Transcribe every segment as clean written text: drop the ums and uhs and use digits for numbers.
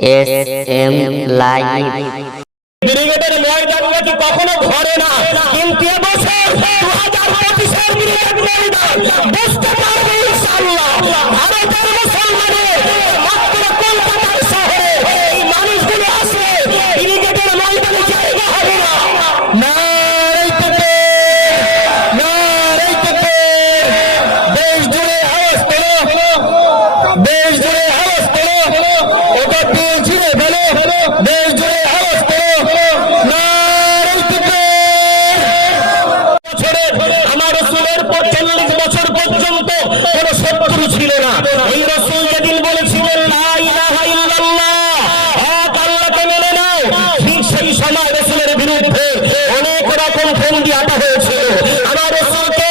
SM live ব্রিগেডের ময়দান নাকি কখনো ভরে না, কিন্তু এবছর 2025-এর ব্রিগেড ময়দান বুঝতে পারবে ইনশাআল্লাহ। ভারতের মুসলমানের মাত্র কলকাতার শহরে এই মানুষগুলো আসলে ব্রিগেডের ময়দানে জায়গা হবে না। নারে তাকবীর, নারে তাকবীর। দেশ জুড়ে আওয়াজ তোলো, দেশ জুড়ে আওয়াজ তোলো, ওটা দিয়ে জুড়ে বলো, দেশ জুড়ে আওয়াজ তোলো। আমার রাসূলের পর 40 বছর পর্যন্ত কোন শত্রু ছিল না। এই রাসূল যেদিন বলেছিলেন লা ইলাহা ইল্লাল্লাহ, এক আল্লাহকে মেনে নাও, ঠিক সেই সময় রাসূলের বিরুদ্ধে অনেক রকম ফন্দি আটা হয়েছিল। আমার রাসূলকে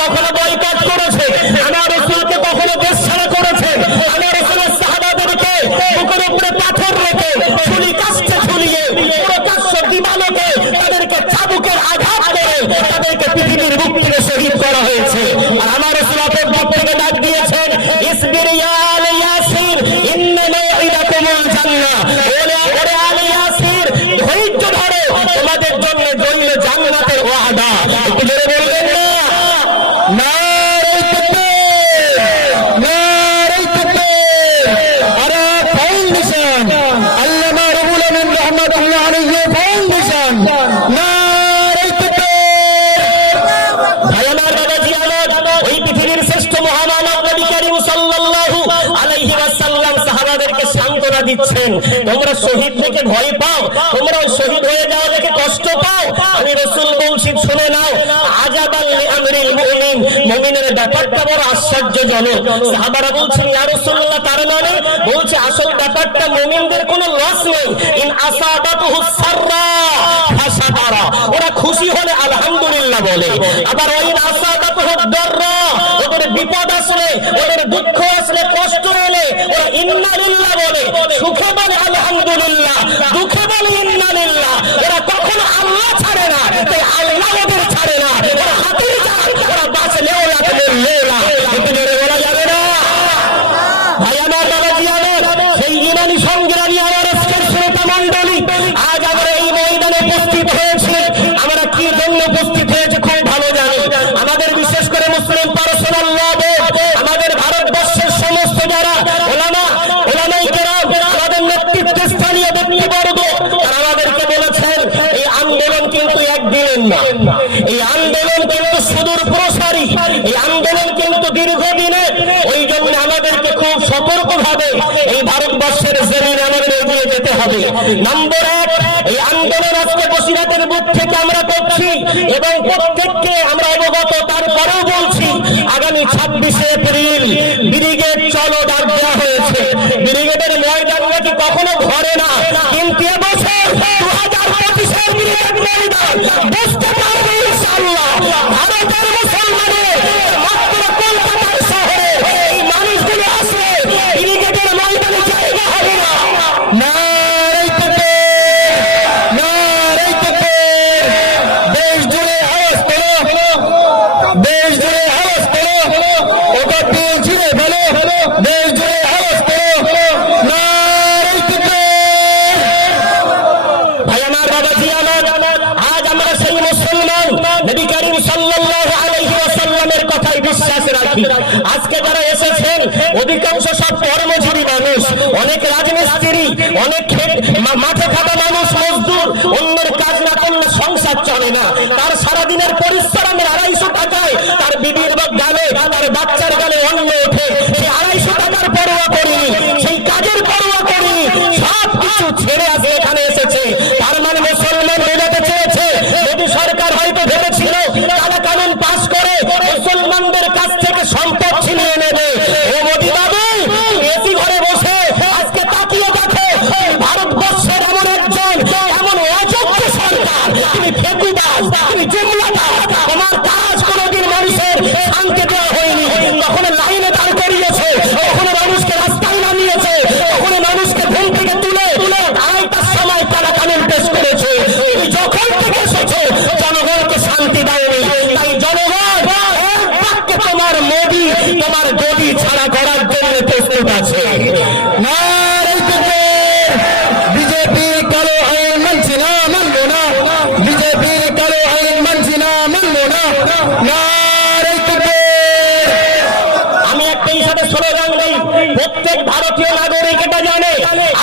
কখনো বয়কট করেছে, আমার রাসূলকে কখনো দেশ ছাড়া করেছে, আমার রাসূলের সাহাবাদেরকে বুকের উপরে পাথর রেখে ছুরি কাস্তে ঝুলিয়ে পুরো 500 দিবালোকে তাদেরকে চাবুকের আঘাত করে তাদেরকে পৃথিবীর বুক থেকে শহীদ করা হয়েছে। আর আমার রাসূল আপনার বুক থেকে ডাক দিয়েছেন ইসবির ইয়া আলী ইয়াসির ইন্না মাউইদাকুমুল জান্নাহ। ওরে আলী ইয়াসির, ধৈর্য ধরো, তোমাদের জন্য রইল জান্নাতের ওয়াদা। একটু জোরে বলবেন না? নারে তাকবীর, নারে তাকবীর। আরে ফাউন্ডেশন আল্লামা রুহুল আমিন রাহমাতুল্লাহ আলাইহি ফাউন্ডেশন, নারে তাকবীর। ভাই আমার বাবাজি আমার, ওই পৃথিবীর শ্রেষ্ঠ মহামানব নবী করিম সাল্লাল্লাহু আলাইহি ওয়াসাল্লাম সাহাবাদেরকে সান্ত্বনা দিচ্ছেন, তোমরা শহীদ থেকে ভয় পাও, তোমরা শহীদ হয়ে যাওয়া দেখে কষ্ট পাও, আমি রাসূল বলছি শুনে নাও। আজাবাল লিআমরিল মুমিন, মুমিনের ব্যাপারটা বড় আশ্চর্যজনক। সাহাবারা বলছেন ইয়া রাসূলুল্লাহ, তার মানে? বলছে আসল ব্যাপারটা মুমিনদের কোনো লস নেই। ইন আসাবাতুহু সাররা ফাসাবারা, ওরা খুশি হলে আলহামদুলিল্লাহ বলে। আবার ওইন আসাবাতুহু দাররা, ওদের বিপদ আসলে, ওদের দুঃখ আসলে, কষ্ট হলে ওরা ইন্না লিল্লাহ বলে। সুখে বলে আলহামদুলিল্লাহ, দুঃখে বলে ইন্না লিল্লাহ। ওরা কখনো আল্লাহ ছাড়ে না, তাই আল্লাহ ওদের ছাড়ে না। ওরা হাতির জান, ওরা বাঁচলেও লাগবে লেলা। একটু জোরে বলা যাবে না? ভাই আমার বাবাজি আমার, সেই ইমানি সংগ্রামী আমার আজকের শ্রোতা মণ্ডলী, আজ আমরা এই ময়দানে উপস্থিত হয়েছি। আমরা কি জন্য উপস্থিত হয়েছি খুব ভালো জানি। আমাদের বিশেষ করে মুসলিম পার্সোনাল ল বোর্ড, আমাদের ভারতবর্ষের সমস্ত যারা ওলামায়ে কেরাম, আমাদের নেতৃত্বে স্থানীয় ব্যক্তিবর্গ, তারা আমাদেরকে বলেছেন এই আন্দোলন কিন্তু একদিনের না, এই আন্দোলন কিন্তু সুদূর প্রসারী, এই আন্দোলন কিন্তু দীর্ঘদিনের। ওই জন্য আমাদেরকে খুব সতর্কভাবে এই ভারতবর্ষের জমিনে আমাদের এগিয়ে যেতে হবে। নম্বর 1, এই আন্দোলন আজকে বসিরহাটের বুক থেকে আমরা করছি এবং প্রত্যেককে আমরা অবগত। তারপরেও বলছি আগামী 26শে এপ্রিল ব্রিগেড চলো ডাক দেওয়া হয়েছে। ব্রিগেডের ময়দান নাকি কখনো ভরে না, কিন্তু এবছর 2025-এর ব্রিগেড ময়দান বুঝতে পারবে ইনশাআল্লাহ। ভারতের মুসলমানের মাত্র কলকাতার শহরে এই মানুষগুলো আসলে ব্রিগেডের ময়দানে জায়গা হবে না। নারে তাকবীর, নারে তাকবীর। দেশ জুড়ে আওয়াজ তোলো, দেশ জুড়ে আওয়াজ তোলো, ওটা দিয়ে জুড়ে বলো, দেশ জুড়ে আওয়াজ তোলো। নারে তাকবীর। ভাই আমার বাবাজি আমার, আজ আমরা সেই মুসলমান নবী করিম সাল্লাল্লাহু আলাইহি ওয়াসাল্লামের কথায় বিশ্বাস রাখি। আজকে যারা এসেছেন অধিকাংশ সব কর্মজীবী মানুষ, অনেক রাজমিস্ত্রি, অনেক মাঠে খাটা মানুষ, মজদুর। অন্যের কাজ না করলে সংসার চলে না। তার সারাদিনের পরিশ্রমের 250 টাকায় তার বিবির গালে, তার বাচ্চার গালে অন্ন ওঠে। সেই 250 টাকার পরোয়া করিনি, সেই কাজের পরোয়া করিনি, সব কিছু ছেড়ে আসে এখানে এসেছে। তার মানে মুসলমান বোঝাতে চেয়েছে মোদী সরকার হয়তো ভেবেছিল কালা কানুন পাস করে মুসলমানদের কাছ থেকে সম্পদ ছিনিয়ে নেবে। ও মোদী বাবু, এসি ঘরে বসে আজকে তাকিয়ে দেখো ভারতবর্ষের এমন একজন, এমন অযোগ্য সরকার, তুমি ফেকুবাজ, তুমি জুমলাবাজ, তোমার কাজ কোনোদিন মানুষের শান্তি দেওয়া হয়নি। নারে তাকবীর। আমি একটাই সাথে স্লোগান দিই, প্রত্যেক ভারতীয় নাগরিক এটা জানে,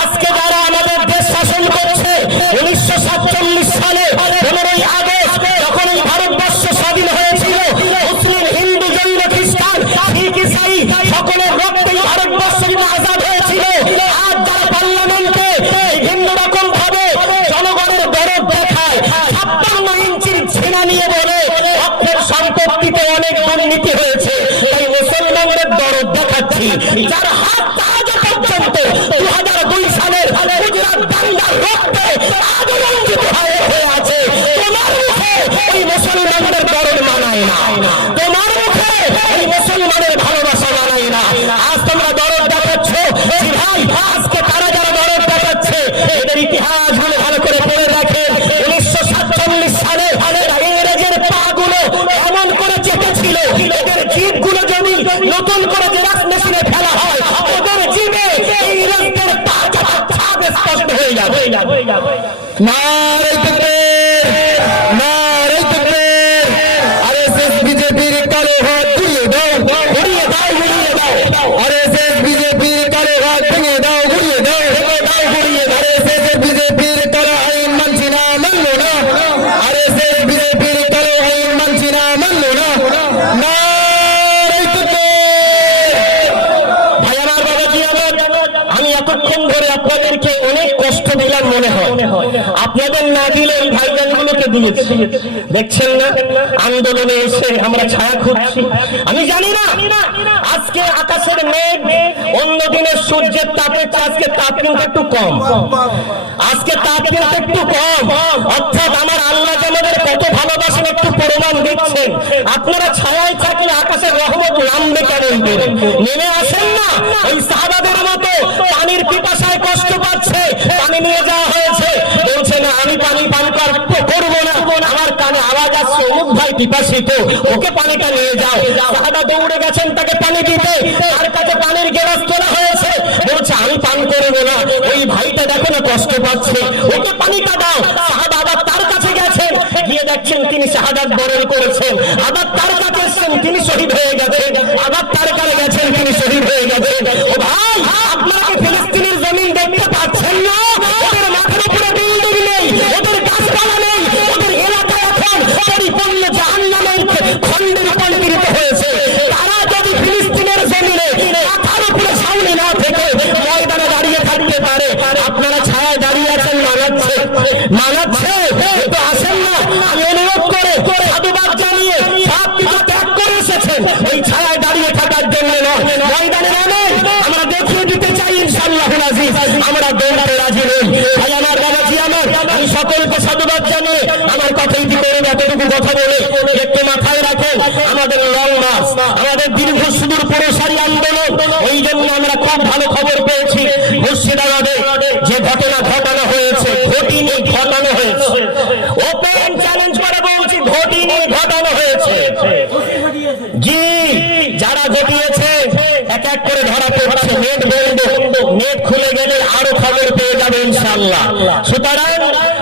আজকে যারা আমাদের দেশ শাসন করছে 1947 সালে 15ই আগস্ট যখন এই ভারতবর্ষ স্বাধীন হয়েছিল, মুসলিম হিন্দু জৈন খ্রিস্টান শিখ ইসাই সকলের রক্তেই ভারতবর্ষ আজাদ হয়েছিল। আজ যারা পার্লামেন্টে বিভিন্ন রকম ভাবে জনগণের দরদ দেখায়, 56 ইঞ্চির ছেনা নিয়ে বলে অক্ষের সম্পত্তিতে অনেক দুর্নীতি হয়েছে, তাই মুসলমানদের দরদ দেখাচ্ছি। যার হাত আজ পর্যন্ত 2002 সালের গুজরাট দাঙ্গার রক্তে আজ রঞ্জিত হয়ে আছে, তোমার মুখে ওই মুসলমানদের দরদ মানায় না, তোমার মুখে ওই মুসলমানের ভালোবাসা মানায় না। আজ তোমরা দরদ দেখাচ্ছ, জি ভাই, আজকে তারা যারা দরদ দেখাচ্ছে এদের ইতিহাসগুলো ভালো করে পড়ে রাখেন। 1947 সালে ইংরেজের পাগুলো এমন করে চেপেছিল, এদের জিভগুলো যদি নতুন করে জেরক্স মেশিনে ফেলা হয়, ওদের জিভে ইংরেজদের পা চাপা ছাপ স্পষ্ট হয়ে যাবে। নারে তাকবীর, নারে তাকবীর। আরএসএস বিজেপির কালো হাত ঘুরিয়ে দাও, ঘুরিয়ে দাও, ঘুরিয়ে দাও। আরএসএস বিজেপির কালো হাত ভেঙে দাও, ঘুরিয়ে দাও, ভেঙে দাও, ঘুরিয়ে দাও। আরএসএস বিজেপির কালো আইন মানছি না, মানলো না। আরএসএস বিজেপির কালো আইন মানছি না, মানলো না। নারে তাকবীর। ভাই আমার, বাবাজি আমার, আমি এতক্ষণ ধরে আপনাদেরকে অনেক কষ্ট দিলাম মনে হয়, আপনাদের না দিলে এই ভাইজানগুলোকে দিয়েছি। দেখছেন না আন্দোলনে এসে আমরা ছায়া খুঁজছি। আমি জানি না আজকে আকাশের মেঘ অন্য দিনের সূর্যের তাপের চেয়ে আজকে তাপ কিন্তু একটু কম, আজকে তাপ কিন্তু একটু কম। অর্থাৎ আমার আল্লাহ যে আমাদের কত ভালোবাসেন একটু প্রমাণ দিচ্ছেন। আপনারা ছায়ায় থাকলে আকাশের রহমত নামবে কেমন করে? নেমে আসেন না। ওই সাহাবাদের মতো পানির পিপাসায় কষ্ট পাচ্ছে, পানি নিয়ে যাওয়া হয়েছে, বলছে না আমি পানি পান করবো না, আমার কানে আওয়াজ আসছে অমুক ভাই পিপাসিত, ওকে পানিটা নিয়ে যাও। সাহাবা দৌড়ে গেছেন তাকে পানি দিতে, তার কাছে পানির গ্লাস তোলা হয়েছে, বলছে আমি পান করবো না, ওই ভাইটা দেখো না কষ্ট পাচ্ছে, ওকে পানিটা দাও। সাহাবা আবার তার কাছে গেছেন, গিয়ে দেখছেন তিনি শাহাদাত বরণ করেছেন। আবার তার কাছে এসেছেন, তিনি শহীদ হয়ে গেছেন। আবার তার কাছে গেছেন, তিনি শহীদ হয়ে গেছেন। ও ভাই, আপনারা কি ফিলিস্তিনের জমিন দেখতে পাচ্ছেন না? ওদের মাথার উপরে বিল্ডিং নেই, ওদের গাছপালা নেই, ওদের এলাকা এখন পরিপূর্ণ জাহান্নামের খণ্ডে রূপান্তরিত হয়েছে। তারা যদি ফিলিস্তিনের জমিনে মাথার উপরে ছাউনি না থেকে ময়দানে দাঁড়িয়ে থাকতে পারে, আপনারা ছায়ায় দাঁড়িয়ে আছেন, মানাচ্ছে মানাচ্ছে তো আসেন না। আমি অনুরোধ করে সাধুবাদ জানিয়ে সব কিছু ত্যাগ করে এসেছেন এই ছায়ায় দাঁড়িয়ে থাকার জন্য নয়, ময়দানে নামেন, আমরা দেখিয়ে দিতে চাই ইনশাআল্লাহুল আজিজ আমরা দৌড়াতে রাজি নই। ভাই আমার, বাবাজি আমার, আমি সকলকে সাধুবাদ জানিয়ে আমার কথা ইতি করে এতটুকু কথা বলে একটু মাথায় রাখেন, আমাদের লং মার্চ, আমাদের দীর্ঘ সুদূর প্রসারী আন্দোলন, ওই জন্য আমরা খুব ভালো খবর পেয়েছি মুর্শিদাবাদে যে ঘটনা ঘটানো হয়েছে, ঘটিনি ঘটানো হয়েছে, ওপেন চ্যালেঞ্জ করে বলছি ঘটিনি ঘটানো হয়েছে। জি, যারা ঘটিয়েছে এক এক করে ধরা পড়ছে, নেট বন্ধ, নেট খুলে গেলে আরো খবর পেয়ে যাবে ইনশাআল্লাহ। সুতরাং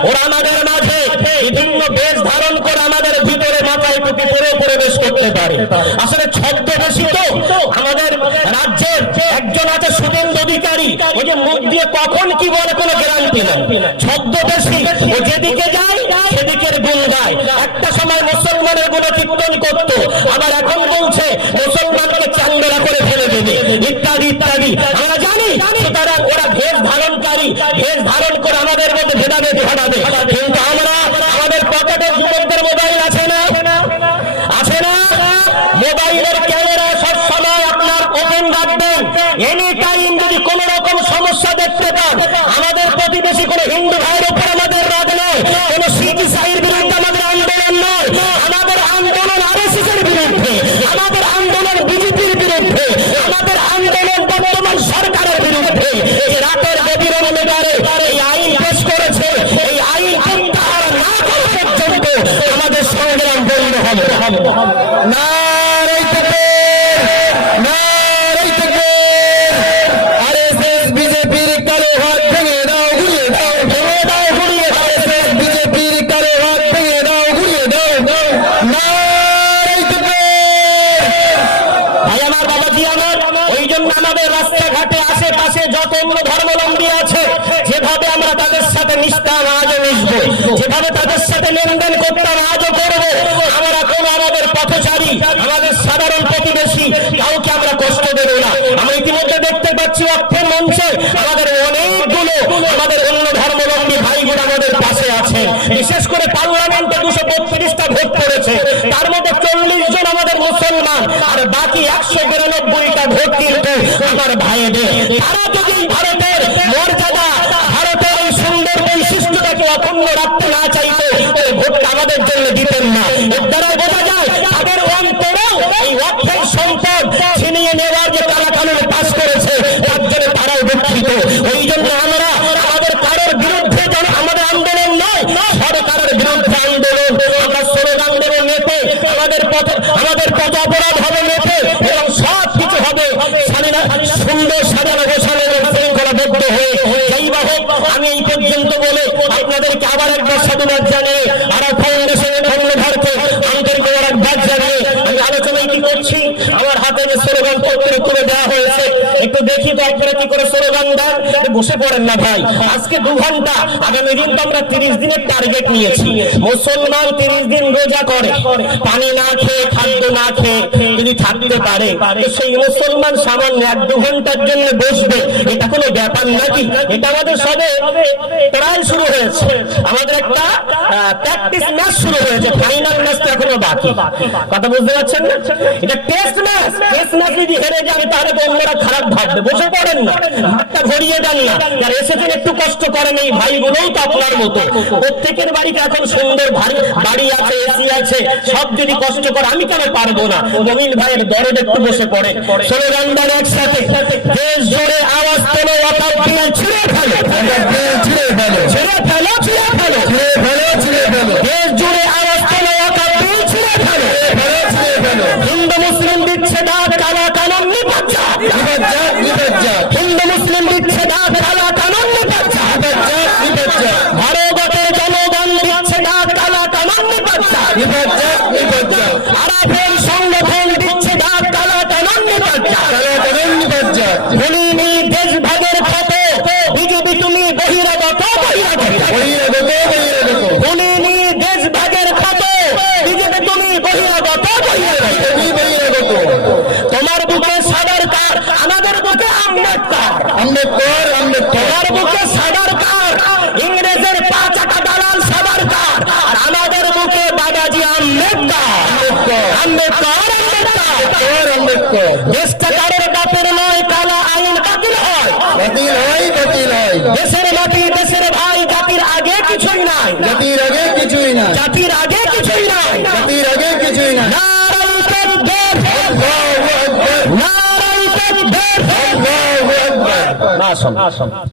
ওরা আমাদের মাঝে বিভিন্ন বেশ ধারণ করে আমাদের ভিতরে মাথায় টুপি পরে প্রবেশ করতে পারে। আসলে ছদ্মবেশী তো আমাদের রাজ্যের একজন আছে শুভেন্দু অধিকারী, ওই যে মুখ দিয়ে কখন কি বলে কোনো গ্যারান্টি নেই। ছদ্মবেশী, ও যেদিকে যায় সেদিকের গুণ গায়। একটা সময় মুসলমানের গুণ কীর্তন করত, আবার এখন বলছে মুসলমানকে চাঙ্গলা করে ফেলে দেবে, ইত্যাদি ইত্যাদি আমরা জানি। সুতরাং ওরা ভেষ ধারণকারী, ভেষ ধারণ করে আমাদের মধ্যে ভেদাভেদ ঘটাবে। কিন্তু আমরা আমাদের পকেটে যুবকদের মোবাইল আছে না, আছে না? মোবাইলের ক্যামেরা সব সময় আপনার ওপেন রাখবেন। এনি টাইম যদি কোন রকম সমস্যা দেখতে পান, আমাদের প্রতিবেশী কোন হিন্দু ভাইয়ের উপর আমাদের রাগ নয়, কোন শিখ ইসাইয়ের বিরুদ্ধে আমাদের আন্দোলন নয়, আমাদের আন্দোলন আরএসএস এর বিরুদ্ধে, আমাদের আন্দোলন বিজেপির বিরুদ্ধে, আমাদের আন্দোলন বর্তমান সরকারের বিরুদ্ধে। রাতের গভীর অন্ধকারে এই আইন পেশ করে অন্য ধর্মাবলম্বী আছে, যেভাবে আমরা তাদের সাথে মিশতাম আজও মিশবো, যেভাবে তাদের সাথে লেনদেন করতাম আজও করবো। আমরা কোনো আমাদের পথচারী, আমাদের সাধারণ প্রতিবেশী কাউকে আমরা কষ্ট দেব না। আমরা ইতিমধ্যে দেখতে পাচ্ছি অক্ষের মঞ্চে আমাদের অনেকগুলো আমাদের অন্য ধর্মাবলম্বী ভাইগুলো আমাদের পাশে আছে। বিশেষ করে পার্লামেন্টে 232টা ভোট পড়েছে, তার মধ্যে 40 জন আমাদের মুসলমান, আর বাকি 192টা ভোট কিন্তু আমার ভাইদের। তারা যদি ভারতের মর্যাদা, ভারতের এই সুন্দর বৈশিষ্ট্যটাকে অক্ষুণ্ণ রাখতে না চাইতো, ভোটটা আমাদের জন্য দিতেন না। এর দ্বারা বোঝা যায় তাদের অন্তরেও এই অর্থের সম্পদ ছিনিয়ে নেওয়ার যে কালাকানুন পাস করেছে, তার জন্য তারাও দুঃখিত। ওই জন্য আমরা আমাদের কারোর বিরুদ্ধে যেন আমাদের আন্দোলন নয়, সরকারের বিরুদ্ধে আন্দোলন। আমরা স্লোগান দেব নেতে, আমাদের পথ অপরাধ হবে নেতে, এবং সব কিছু হবে সুন্দর সাজানো গোছানো এবং শৃঙ্খলাবদ্ধ হয়ে। যাই বা হোক, আমি এই পর্যন্ত বলে আপনাদেরকে আবার একবার সাধুবাদ জানিয়ে আর ফাউন্ডেশনের ধন্যবাদকে আন্তরিক মোবারকবাদ জানিয়ে আমি আলোচনায় কি করছি, আমার হাতে যে স্লোগান পত্র করে দেওয়া হয়েছে, একটু দেখি তো আপনারা কি করে স্লোগান দেন। বসে পড়েন না ভাই, আজকে 2 ঘন্টা, আগামী দিন তো আমরা 30 দিনের টার্গেট নিয়েছি। মুসলমান 30 দিন রোজা করে, পানি না খেয়ে, খাদ্য না খেয়ে যদি থাকতে পারে, সেই মুসলমান সামান্য 1-2 ঘন্টার জন্য বসবে, এটা কোনো ব্যাপার নাকি? এটা আমাদের সবে ট্রায়াল শুরু হয়েছে, আমাদের একটা প্র্যাকটিস ম্যাচ শুরু হয়েছে, ফাইনাল ম্যাচ তো এখনো বাকি। কথা বুঝতে পারছেন না? এটা টেস্ট ম্যাচ। টেস্ট ম্যাচ যদি হেরে যাবে তাহলে তো অন্যরা খারাপ ভাববে। বসে পড়েন না, হাতটা ঘুরিয়ে দেন না। যারা এসেছেন একটু কষ্ট করেন, এই ভাইগুলোও তো আপনার মতো। প্রত্যেকের বাড়িতে এখন সুন্দর বাড়ি আছে, এসি আছে, সব যদি কষ্ট করে আমি কেন পারবো না? জমিন ভাইয়ের দরদ একটু বসে পড়ে। স্লোগান দেন একসাথে, দেশ জোরে আওয়াজ তোলো, অকাল দিলে ছিঁড়ে ফেলো, ছিঁড়ে ফেলো, ছিঁড়ে ফেলো, ছিঁড়ে ফেলো, ছিঁড়ে ফেলো, ছিঁড়ে ফেলো। দেশ জোরে আওয়াজ তোলো, অকাল দিলে ছিঁড়ে ফেলো, ছিঁড়ে ফেলো। হিন্দু মুসলিম বিচ্ছেদ, কালা কানুন নিপাত, হিন্দু মুসলিম বিচ্ছেদ, কালা কানুন নিপাত, ভারতের জনগণ বিচ্ছেদ, কালা কানুন নিপাত, আরবের সংগঠন বিচ্ছেদ, কালা কানুন নিপাত। ভুলিনি দেশ ভাগের ক্ষত, বিজেপি তুমি বহিরাগত, ভুলিনি দেশ ভাগের ক্ষত, বিজেপি তুমি বহিরাগত। তোমার বুকে সাদারকার, আমাদের বুকে আম্বেদকর, আম্বেদকর, আম্বেদকর। তোমার বুকে সাদারকার, ইংরেজের 5 আটা দালাল সাদারকার, আর আমাদের বুকে বাবাজি আম্বেদকর, আম্বেদকর, আম্বেদকর, আম্বেদকর। দেশটা কারোর বাপের নয়, কালা আইন বাতিল হয়, বাতিল হয়, বাতিল হয়। দেশের মাটি, দেশের ভাই, জাতির আগে কিছুই নাই, জাতির আগে কিছুই নাই, জাতির আগে কিছুই নাই, জাতির আগে কিছুই নাই। নারায়ে তাকবীর, আল্লাহু আকবার, নারায়ে তাকবীর, আল্লাহু আকবার। না শোন।